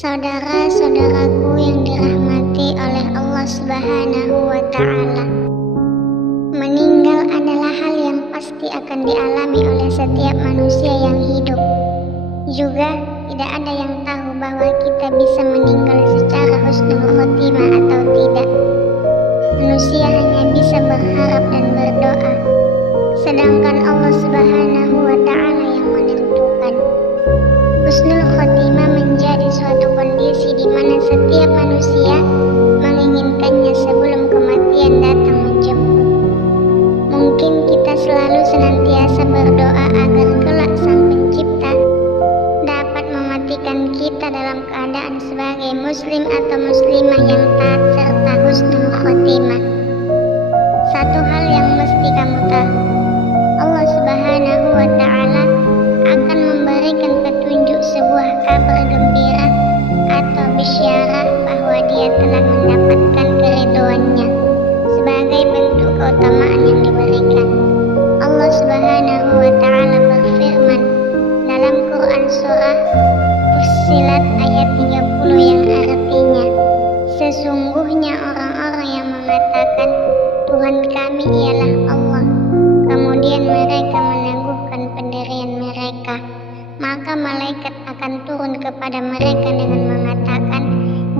Saudara-saudaraku yang dirahmati oleh Allah Subhanahu wa Ta'ala, meninggal adalah hal yang pasti akan dialami oleh setiap manusia yang hidup. Juga tidak ada yang tahu bahwa kita bisa meninggal secara husnul khotimah atau tidak. Manusia hanya bisa berharap dan berdoa, sedangkan Allah Subhanahu wa Ta'ala yang menentukan. Husnul khotimah menjadi suatu kondisi di mana setiap manusia menginginkannya sebelum kematian datang menjemput. Mungkin kita selalu senantiasa berdoa agar kelak Sang Pencipta dapat mematikan kita dalam keadaan sebagai muslim atau muslimah yang taat serta husnul khotimah. Satu hal yang mesti kamu tahu, Allah Subhanahu wa Ta'ala akan memberikan petunjuk sebuah kabar gembira atau bisyarah bahwa Dia telah mendapatkan keridhoannya sebagai bentuk keutamaan yang diberikan. Allah Subhanahu wa Ta'ala berfirman dalam Quran surah Fussilat ayat 30 yang artinya, sesungguhnya orang-orang yang mengatakan Tuhan kami ialah Allah, kemudian mereka meneguhkan pendirian mereka, maka malaikat akan turun kepada mereka dengan mengatakan,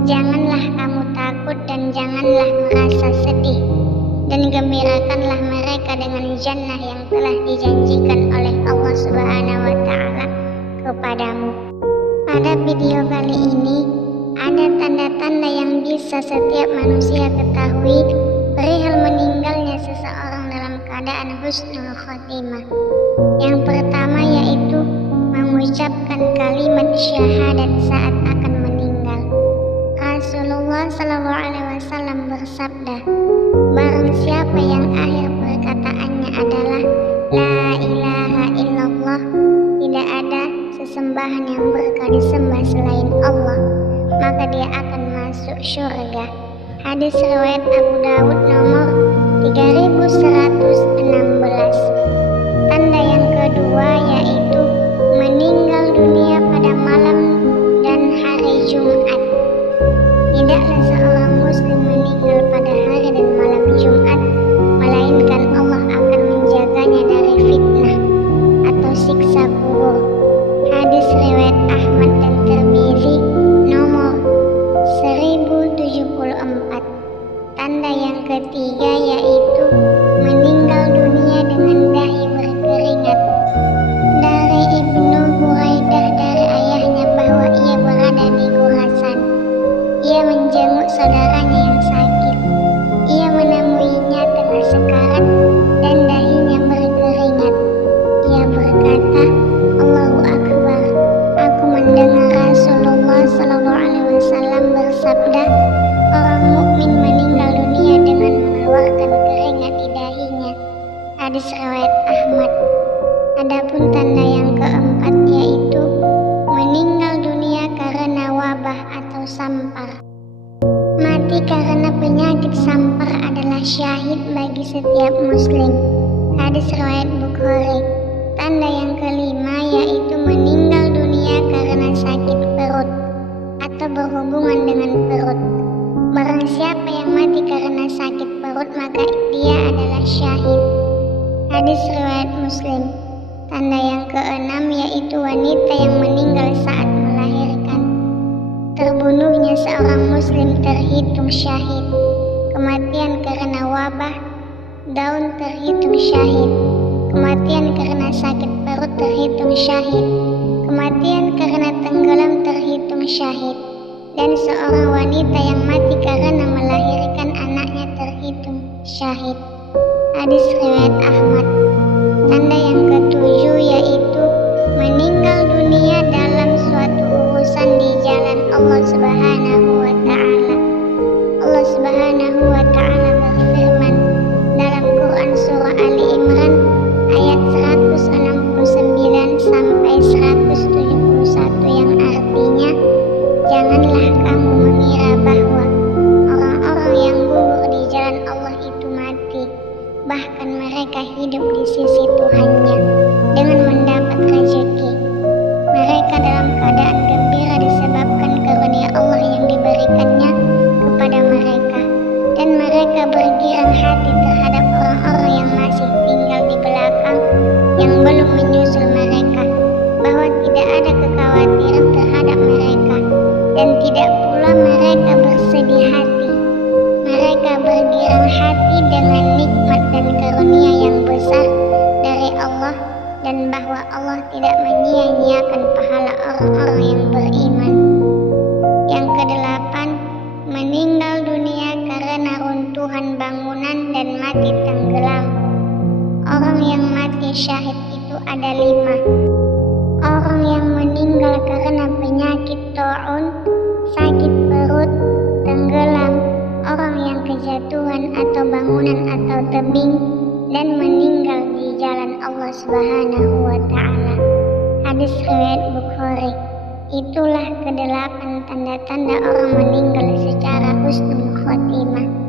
janganlah kamu takut dan janganlah merasa sedih, dan gembirakanlah mereka dengan jannah yang telah dijanjikan oleh Allah Subhanahu wa Ta'ala kepadamu. Pada video kali ini ada tanda-tanda yang bisa setiap manusia ketahui perihal meninggalnya seseorang dalam keadaan husnul khotimah. Yang pertama yaitu mengucapkan kalimat syahadat saat akan meninggal. Rasulullah SAW bersabda, barang siapa yang akhir perkataannya adalah La ilaha illallah, tidak ada sesembahan yang berhak disembah selain Allah, maka dia akan masuk syurga. Hadis riwayat Abu Dawud nomor 3116. Tanda yang kedua yaitu meninggal dunia pada malam dan hari Jumat. Tidaklah seorang muslim meninggal pada hari dan malam Jumat, melainkan Allah akan menjaganya dari fitnah atau siksa kubur. Hadis riwayat Ahmad dan Tirmizi nomor 1074. Tanda yang ketiga yaitu meninggal dunia dengan dahi berkeringat. Dari Ibnu Buraidah dari ayahnya bahwa ia berada di Khurasan. Ia menjenguk saudaranya yang sakit. Ia menemuinya tengah sekarat dan dahinya berkeringat. Ia berkata, Allahu Akbar. Aku mendengar Rasulullah SAW bersabda, orang mukmin meninggal dunia dengan mengeluarkan keringat di dahinya. Hadis riwayat Ahmad. Adapun tanda yang keempat yaitu meninggal dunia karena wabah atau sampar. Mati karena penyakit sampar adalah syahid bagi setiap muslim. Hadis riwayat Bukhari. Tanda yang kelima yaitu meninggal dunia karena sakit perut atau berhubungan dengan perut. Barang siapa yang mati karena sakit perut maka dia adalah syahid. Hadis riwayat Muslim. Tanda yang keenam yaitu wanita yang meninggal saat melahirkan. Terbunuhnya seorang muslim terhitung syahid. Kematian karena wabah daun terhitung syahid. Kematian karena sakit perut terhitung syahid. Kematian karena tenggelam terhitung syahid. Dan seorang wanita yang mati karena melahirkan anaknya terhitung syahid. Hadis riwayat Ahmad. Tanda yang ketujuh yaitu meninggal dunia dalam suatu urusan di jalan Allah Subhanahu wa Ta'ala. Allah Subhanahu wa Ta'ala berfirman dalam Quran surah Ali Imran ayat 169 sampai 171 yang artinya, janganlah kamu mengira bahwa orang-orang yang gugur di jalan Allah itu mati, bahkan mereka hidup yang beriman. Yang kedelapan, meninggal dunia karena runtuhan bangunan dan mati tenggelam. Orang yang mati syahid itu ada 5. Orang yang meninggal karena penyakit taun, sakit perut, tenggelam, orang yang kejatuhan atau bangunan atau tebing, dan meninggal di jalan Allah Subhanahu wa Ta'ala. Hadis riwayat Bukhari. Itulah kedelapan tanda-tanda orang meninggal secara husnul khotimah.